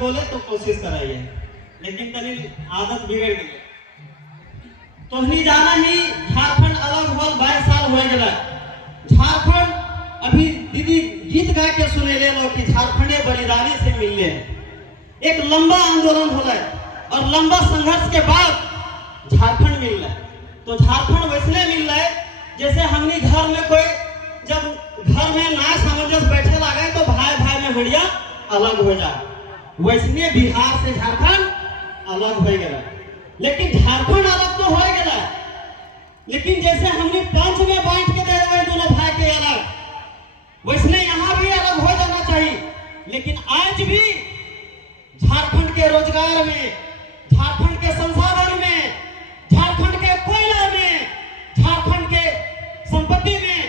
बोले तो कोशिश कराइए, लेकिन तनी आदत बिगड़ गई। तो नहीं जाना ही झारखंड अलग होल 22 साल हो गया। झारखंड अभी दीदी गीत गा के सुने ले लो कि झारखंडे बलिदानी से मिलने एक लंबा आंदोलन हो और लंबा संघर्ष के बाद झारखंड मिल रहा है। तो झारखंड वैसने मिल रहा है जैसे हमने घर में कोई जब घर में ना सामंजस्य बैठे लगे तो भाई भाई में हड़िया अलग हो जाए, वैसने बिहार से झारखंड अलग हो गया। लेकिन झारखंड अलग तो हो गया, लेकिन जैसे हमने पंच में बांट के दे रहे दोनों भाई के अलग, वैसने यहाँ भी अलग हो जाना चाहिए। लेकिन आज भी झारखंड के रोजगार में, झारखंड के संसाधन में, झारखंड के कोयला में, झारखंड के संपत्ति में,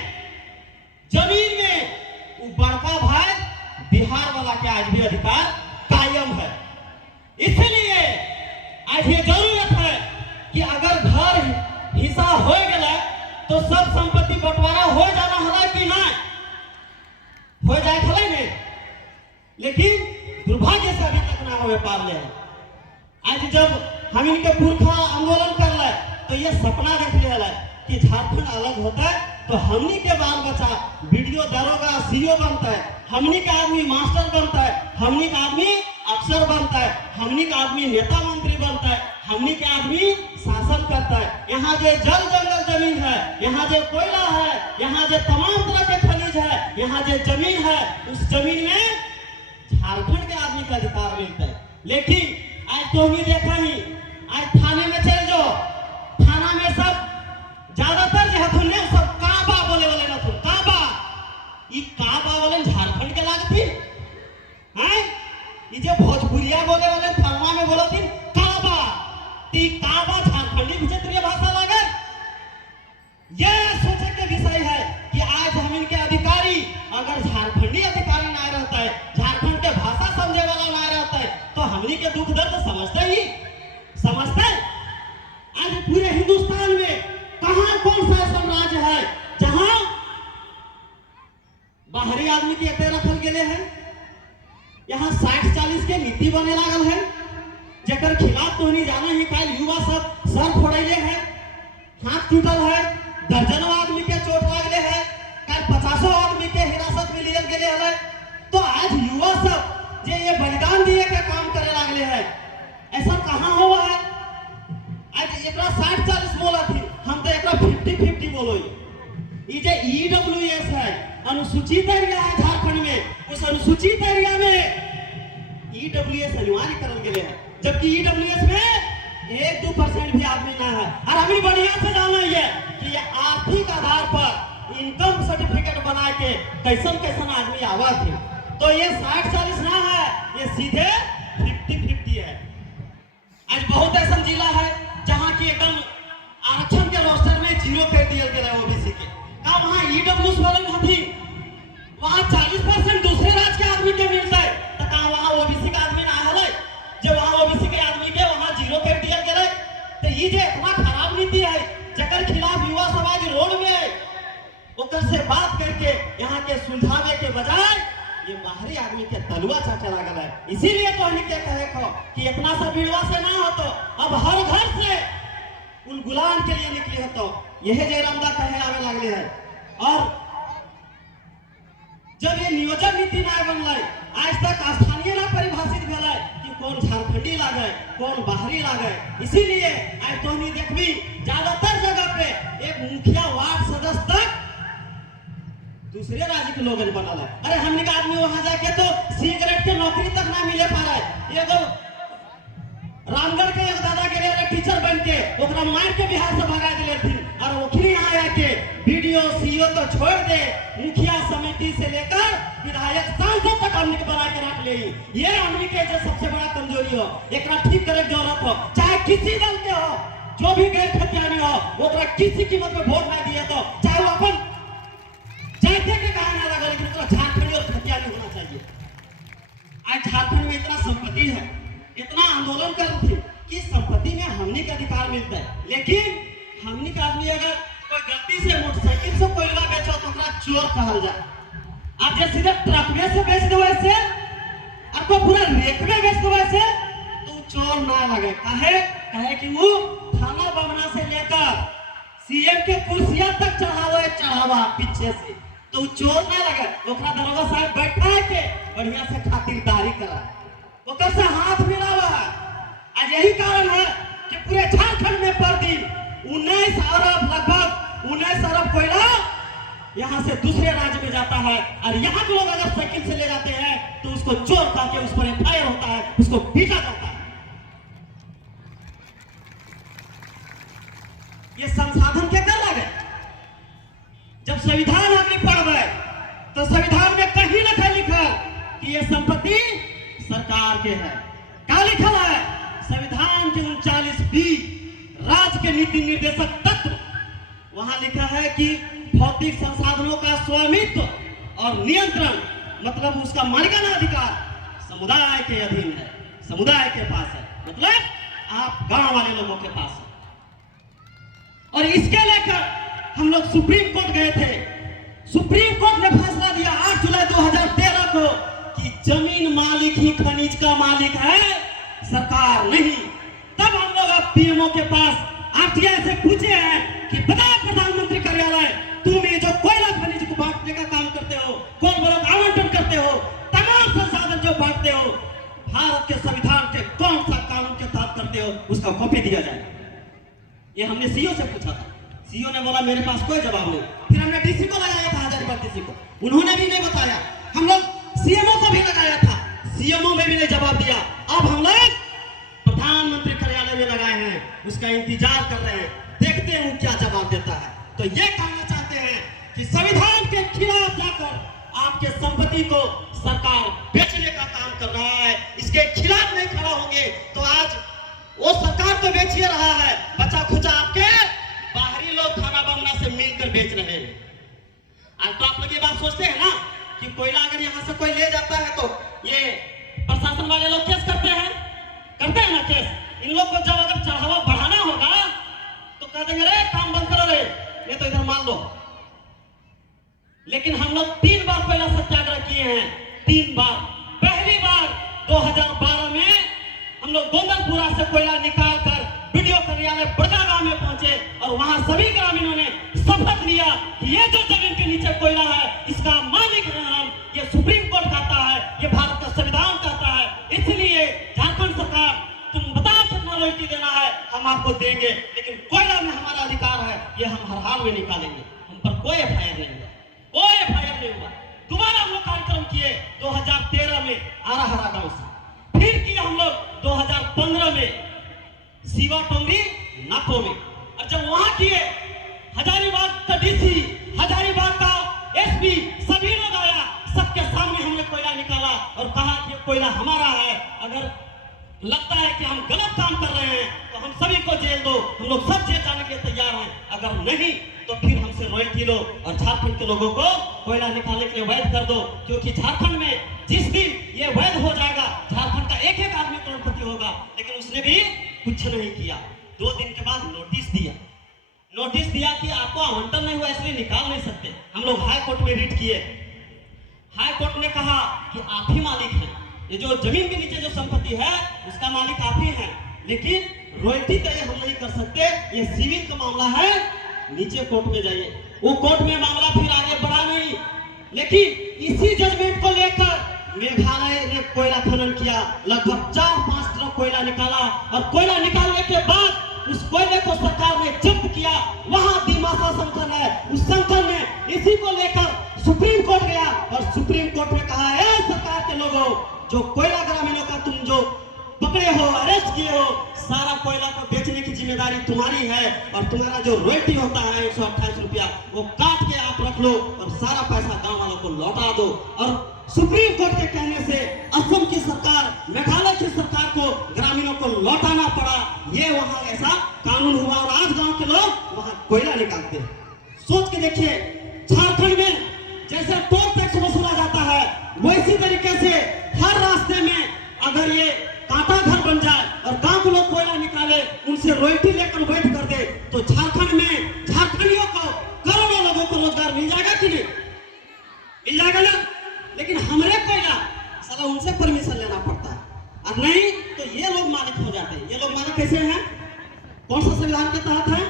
जमीन में वो बड़का भाई बिहार वाला के आज भी अधिकार कायम है। इसलिए आज ये जरूरत है कि अगर घर हिस्सा हो गया तो सब संपत्ति बंटवारा हो जाना है कि ना हो जाए खले ने, लेकिन दुर्भाग्य से अभी तक ना हो पा रहे हैं। आज जब हम इनके पुरखा आंदोलन कर रहे तो ये सपना देख ले कि झारखंड अलग होता है तो हमनी के बाल बच्चा वीडियो दरोगा सीओ बनता है, हमनी का आदमी मास्टर बनता है, हमनी का आदमी अफसर बनता है, हमनी का आदमी नेता मंत्री बनता है, हमनी के आदमी शासन करता है। यहाँ जो जल जंगल जमीन है, यहाँ जो कोयला है, यहाँ जो तमाम तरह के खनिज है, यहाँ जो जमीन है, उस जमीन में झारखंड के आदमी का अधिकार मिलता है। लेकिन आज तो हमने देखा ही, आज थाने में चल जाओ, थाना में सब ज्यादातर जो हथुन ने सब काबा बोले वाले न थुन, काबा ई काबा वाले झारखंड के लागती हैं। ये जो भोजपुरिया बोले वाले थाना में बोला थी काबा, ती काबा झारखंडी क्षेत्रीय भाषा लागे। ये सोचे के विषय है कि आज हम इनके अधिकारी अगर झारखंडी अधिकारी ना रहता है, झारखंड के भाषा समझे वाला ना रहता है तो हमनी के दुख दर्द समझते ही समझते। आज पूरे हिंदुस्तान में कहां कौन सा ऐसा राज्य है जहां बाहरी आदमी के एते रखल गेले हैं? यहाँ 60-40 के नीति बने लागल है, जेकर खिलाफ तो नहीं जाना ही काल युवा सब सर फोड़ैले है, हाथ टूटल है, दर्जनों आदमी के चोट लागले है, काल 50 आदमी के हिरासत में लियल गेले है। तो आज युवा सब जे ये बलिदान दिए के काम करे लागले है, ऐसा कहां हुआ है? आज एकरा 60-40 बोला थी, हम तो एकरा 50-50 बोलो। ये जे ईडब्ल्यूएस है, अनुसूचित एरिया है झारखंड में, उस अनुसूचित एरिया में ईडब्ल्यूएस अनिवार्य करल गेले है, जबकि ईडब्ल्यूएस में 1-2% भी आदमी ना है। और हमें बढ़िया से जाना है कि ये आर्थिक आधार पर इनकम सर्टिफिकेट बना के कैसन कैसन आदमी आवा थे। तो ये 60-40 ना है, ये सीधे 50-50 है। आज बहुत ऐसा जिला है जहां की एकदम आरक्षण के रोस्टर में 0 कर दिया गया है ओबीसी के। का वहां ईडब्ल्यूएस वाले नहीं, वहां 40% दूसरे राज्य के आदमी के मिलता है, तो का वहां ओबीसी का आदमी ना है? जब वहां ओबीसी के आदमी के वहां 0 कर दिया गया, तो ये जो इतना खराब नीति है जकर खिलाफ युवा समाज रोड में है, ओकर से बात करके यहाँ के सुलझावे के बजाय ये बाहरी आदमी के तलुआ चाटे लागल है। इसीलिए तो हमने क्या कहे खो कि इतना सा भीड़वा से ना हो तो अब हर घर से गुलाम के लिए निकले हो, तो यह जयरामदा कहे आवे लागले है। और जब ये नियोजन नीति ना बनल, आज तक स्थानीय ना परिभाषित भेल कि कौन झारखंडी लागे कौन बाहरी लागे। इसीलिए आज तो नहीं देखबी ज्यादातर जगह पे एक मुखिया वार्ड सदस्य तक दूसरे राज्य के लोगन बनल है। अरे हमने का आदमी वहां जाके तो सिगरेट के नौकरी तक ना मिले पा रहा है। एगो रामगढ़ के एक दादा के लिए टीचर बन के ओकरा मार के बिहार से भगा दिले थी, और ओखरी यहाँ आके वीडियो सीओ तो छोड़ दे, मुखिया समिति से लेकर विधायक सांसद तक हमने के बना के रख ले। ये हमने के जो सबसे बड़ा कमजोरी हो, एकरा ठीक करे की जरूरत हो। चाहे किसी दल के हो, जो भी गैर खतियानी हो, ओकरा किसी कीमत पे वोट ना दिए तो चाहे वो अपन जाते के कहा ना लगा, लेकिन तो झारखंडी और खतियानी होना चाहिए। आज झारखंड में इतना संपत्ति है, इतना आंदोलन कर थे कि संपत्ति में हमने का अधिकार मिलता है, लेकिन हमने का आदमी अगर कोई गलती से मोटरसाइकिल से कोयला बेचो तो चोर कहल जाए। आप जो सीधे ट्रक में से बेच दो ऐसे, आपको पूरा रेखवे व्यस्त वैसे तो चोर ना लगे। कहे कि वो थाना बमना से लेकर सीएम के कुर्सियां तक चढ़ावा पीछे से, तो चोर ना लगे। ओकरा दरोगा साहब बैठा के बढ़िया से खातिरदारी करा, ओकर से हाथ मिलावा है। आज यही कारण है कि पूरे झारखंड में पर दिन 19 अरब लगभग 19 अरब कोयला यहाँ से दूसरे राज्य में जाता है, और यहाँ के लोग अगर साइकिल से ले जाते हैं तो उसको चोर करके उस पर एफआईआर होता है, उसको पीटा जाता है। ये संसाधन के कर लगे। जब संविधान आगे पढ़वे तो संविधान में कहीं न लिखा कि ये संपत्ति सरकार के है। क्या लिखा है? संविधान के 39B राज्य के नीति निर्देशक तत्व, वहां लिखा है कि भौतिक संसाधनों का स्वामित्व और नियंत्रण, मतलब उसका मालिकाना अधिकार समुदाय के अधीन है, समुदाय के पास है, मतलब आप गांव वाले लोगों के पास है। और इसके लेकर हम लोग सुप्रीम कोर्ट गए थे। सुप्रीम कोर्ट ने फैसला दिया 8 जुलाई 2013 को कि जमीन मालिक ही खनिज का मालिक है, सरकार नहीं। तब हम लोग अब पीएमओ के पास आरटीआई से पूछे हैं कि बता प्रधानमंत्री कार्यालय, तुम ये जो कोयला खनिज को बांटने का काम करते हो, कौन बलों आवंटन करते हो, तमाम संसाधन जो बांटते हो, भारत के संविधान के कौन सा कानून के तहत करते हो, उसका कॉपी दिया जाए। ये हमने सीओ से पूछा था। सीओ ने बोला मेरे पास कोई जवाब नहीं। फिर हमने डीसी को लगाया था, हजारीबाग डीसी को, उन्होंने भी नहीं बताया। हम लोग सीएमओ को भी लगाया था, सीएमओ में भी नहीं जवाब दिया। अब हम लोग प्रधानमंत्री कार्यालय में लगाए हैं, उसका इंतजार कर रहे हैं, देखते हैं वो क्या जवाब देता है। तो ये कहना चाहते हैं कि संविधान के खिलाफ जाकर आपके संपत्ति को सरकार बेचने का काम कर रहा है, इसके खिलाफ नहीं खड़ा होंगे तो आज वो सरकार तो बेच ही रहा है, बचा खुचा आपके बाहरी लोग खाना बमना से मिलकर बेच रहे हैं। आज तो आप लोग ये बात सोचते हैं ना कि कोयला अगर यहाँ से कोई ले जाता है तो ये प्रशासन वाले लोग केस करते हैं ना केस। इन लोग को जब अगर चढ़ावा बढ़ाना होगा तो कह देंगे रे काम बंद करो रे, ये तो इधर मान लो। लेकिन हम लोग 3 बार कोयला सत्याग्रह किए हैं, 3 बार। पहली बार 2012 में हम लोग गोंदलपुरा से कोयला निकाल कर वीडियो कार्यालय बड़का गांव में पहुंचे और वहां सभी ग्रामीणों ने शपथ लिया कि ये जो जमीन के नीचे कोयला है इसका मालिक है हम, ये सुप्रीम कोर्ट कहता है, ये भारत का संविधान कहता है। इसलिए झारखंड सरकार तुम बताओ कितना रॉयल्टी देना है, हम आपको देंगे, लेकिन कोयला में हमारा अधिकार है, ये हम हर हाल में निकालेंगे। हम पर कोई एफआईआर नहीं हुआ, कोई एफआईआर नहीं हुआ। दोबारा हम लोग कार्यक्रम किए 2013 में आराहरा गांव से, फिर किया हम लोग 2015 में सीवा टोंगरी नाको में। और जब वहां किए हजारीबाग का डीसी, हजारीबाग का एसपी, सभी लोग आया, सबके सामने हमने कोयला निकाला और कहा कि कोयला हमारा है। अगर लगता है कि हम गलत काम कर रहे हैं तो हम सभी को जेल दो, हम लोग सब जेल जाने के लिए तैयार हैं। अगर नहीं तो फिर हमसे रॉयल्टी लो और झारखंड के लोगों को कोयला निकालने के लिए वैध कर दो, क्योंकि झारखंड में जिस दिन ये वैध हो जाएगा झारखंड का एक एक आदमी करोड़पति होगा। लेकिन उसने भी कुछ नहीं किया। 2 दिन के बाद नोटिस दिया कि आपको आवंटन नहीं हुआ इसलिए निकाल नहीं सकते। हम लोग हाई कोर्ट में रिट किए, हाई कोर्ट ने कहा कि आप ही मालिक हैं, ये जो जमीन के नीचे जो संपत्ति है उसका मालिक आप ही हैं, लेकिन रॉयल्टी तय हम नहीं कर सकते, ये सिविल का मामला है, नीचे कोर्ट में जाइए। वो कोर्ट में मामला फिर आगे बढ़ा नहीं, लेकिन इसी जजमेंट को लेकर मेघालय ने कोयला खनन किया, लगभग 4-5 ट्रक कोयला निकाला और कोयला निकालने के बाद उस कोयले को सरकार ने जब्त किया। वहां दिमासा संगठन है, उस संगठन ने इसी को लेकर सुप्रीम कोर्ट गया और सुप्रीम कोर्ट ने कहा है सरकार के लोगों, जो कोयला ग्रामीणों का तुम जो पकड़े हो, अरेस्ट किए हो, सारा कोयला को बेचने की जिम्मेदारी तुम्हारी है और तुम्हारा जो रॉयल्टी होता है 128 रुपया वो काट के आप रख लो और सारा पैसा गांव वालों को लौटा दो। और सुप्रीम कोर्ट के कहने से असम की सरकार, मेघालय की सरकार को ग्रामीणों को लौटाना पड़ा। ये वहां ऐसा कानून हुआ और आज गांव के लोग वहां कोयला निकालते हैं। सोच के देखिए, झारखंड में जैसे टोल टैक्स वसूला जाता है वैसी तरीके से हर रास्ते में अगर ये कांटा घर बन जाए और गांव के लोग कोयला निकाले, उनसे रॉयल्टी लेकर वैध कर दे तो झारखंड में झारखंडियों को, करोड़ों लोगों को रोजगार मिल जाएगा कि नहीं? मिल जाएगा ना। लेकिन हमरे कोयला साला उनसे परमिशन लेना ये लोग मालिक हो जाते हैं। ये लोग मालिक कैसे हैं? कौन सा संविधान के तहत है?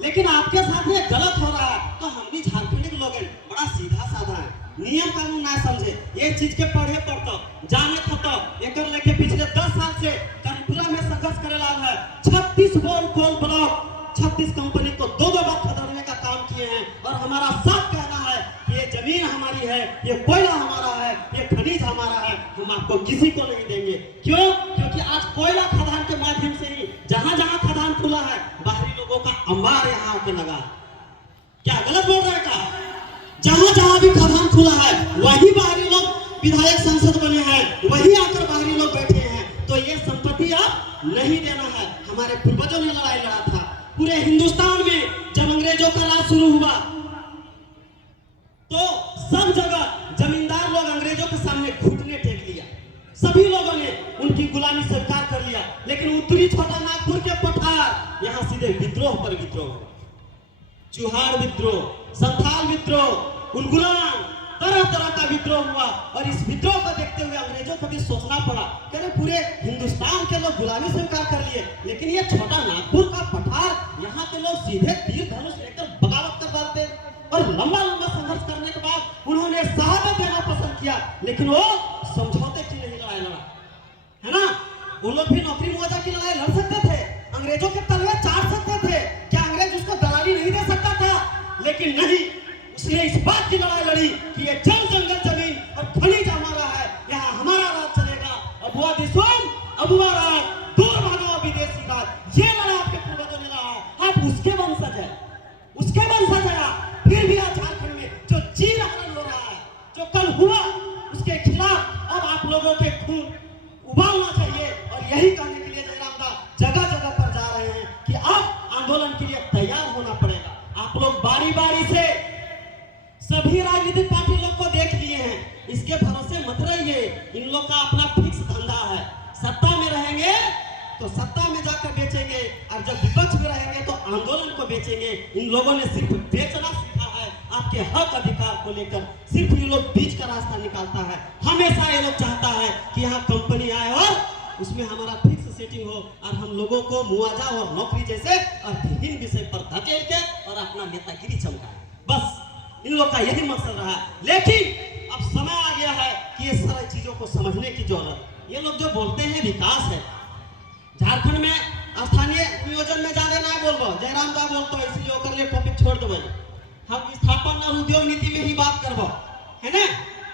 लेकिन आपके साथ ये गलत हो रहा है। तो हम भी झारखंड के लोग हैं, बड़ा सीधा साधा है, नियम कानून ना समझे, ये चीज के पढ़े पढ़ता जाने खता एक लेके पिछले 10 साल से कनपुरा में संघर्ष करे लाल है। 36 कोल ब्लॉक 36 कंपनी को दो बार खदेड़ने का काम किए हैं। और हमारा साफ कहना है कि ये जमीन हमारी है, ये कोयला हमारा है, ये खनिज हमारा है, हम आपको किसी को नहीं देंगे। क्यों? क्योंकि आज कोयला खदान के माध्यम से ही जहां जहां खदान खुला है, बाहरी लोगों का अंबार यहाँ आके लगा। क्या गलत बोल रहे का? जहां जहां भी खदान खुला है, वही बाहरी लोग विधायक संसद बने हैं, वही आकर बाहरी लोग बैठे हैं। तो ये संपत्ति अब नहीं देना है। हमारे पूर्वजों ने लड़ाई लड़ा था पूरे हिंदुस्तान में। जब अंग्रेजों का राज शुरू हुआ तो सब जगह जमींदार लोग अंग्रेजों के सामने घुटने टेक लिया, सभी लोगों ने उनकी गुलामी स्वीकार कर लिया। लेकिन उत्तरी छोटा नागपुर के पठार यहाँ सीधे विद्रोह पर विद्रोह हुआ। चुहार विद्रोह, संथाल विद्रोह, उलगुलान, तरह तरह का विद्रोह हुआ। और इस विद्रोह को देखते हुए अंग्रेजों को भी सोचना पड़ा, कह पूरे हिंदुस्तान के लोग गुलामी स्वीकार कर लिए, लेकिन ये छोटा नागपुर का पठार यहाँ के लोग सीधे तीर धनुष लेकर बगावत कर डालते। और लंबा लंबा संघर्ष करने के बाद उन्होंने शहादत देना पसंद किया, लेकिन वो समझौते की नहीं लड़ाई लड़ा, है ना? वो लोग भी नौकरी मुआवजा की लड़ाई लड़ सकते थे, अंग्रेजों के तलवे चाट सकते थे। क्या अंग्रेज उसको दलाली नहीं दे सकता था? लेकिन नहीं, उसने इस बात की लड़ाई लड़ी कि ये जंगल जमीन और खनिज हमारा है, यहाँ हमारा राज चलेगा। अबुआ दिसोम, अबुआ राज, दूर भागो विदेशी राज। ये लड़ा आपके पूर्वजों ने लड़ा। आप उसके वंशज है, उसके वंशज है। फिर भी आज झारखंड में जो चीर हरण हो रहा है, जो कल हुआ, उसके खिलाफ अब आप लोगों के खून उबालना चाहिए। और यही कहने के लिए जयराम दा जगह जगह पर जा रहे हैं कि अब आंदोलन के लिए तैयार होना पड़ेगा। आप लोग बारी बारी से सभी राजनीतिक पार्टी लोग को देख लिए हैं, इसके भरोसे मत रहिए। इन लोग का अपना फिक्स धंधा है, सत्ता में रहेंगे तो सत्ता में जाकर बेचेंगे, और जब विपक्ष में रहेंगे तो आंदोलन को बेचेंगे। इन लोगों ने सिर्फ बेचना सीखा है, आपके हक अधिकार को लेकर सिर्फ ये लोग बीच का रास्ता निकालता है। हमेशा ये लोग चाहता है कि यहाँ कंपनी आए और उसमें हमारा फिक्स सेटिंग हो, और हम लोगों को मुआवजा और नौकरी जैसे अर्थहीन विषय पर धकेल के और अपना नेतागिरी चमकाए। बस इन लोग का यही मकसद रहा है। लेकिन अब समय आ गया है कि ये सारी चीजों को समझने की जरूरत। ये लोग जो बोलते हैं विकास है, झारखंड में स्थानीय नियोजन में ज्यादा ना बोलबो, जयराम दा बोलतो, इसलिए ओकर लिए टॉपिक छोड़ देबै। हम स्थापना और उद्योग नीति में ही बात करबो, है ना?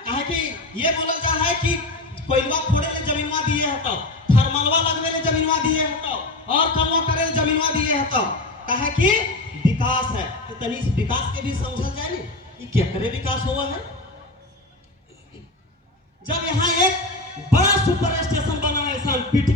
काहे कि ये बोला जा है कि कोयलवा फोड़े ले जमीनवा दिए हतो, थर्मलवा लगवे ले जमीनवा दिए हतो, और कलवा करे ले जमीनवा दिए हतो। काहे कि विकास है, तो तनी इस विकास के भी समझल जाए नी, ये केकरे विकास हुआ है। जब यहाँ एक बड़ा सुपर स्टेशन बना है, पीठ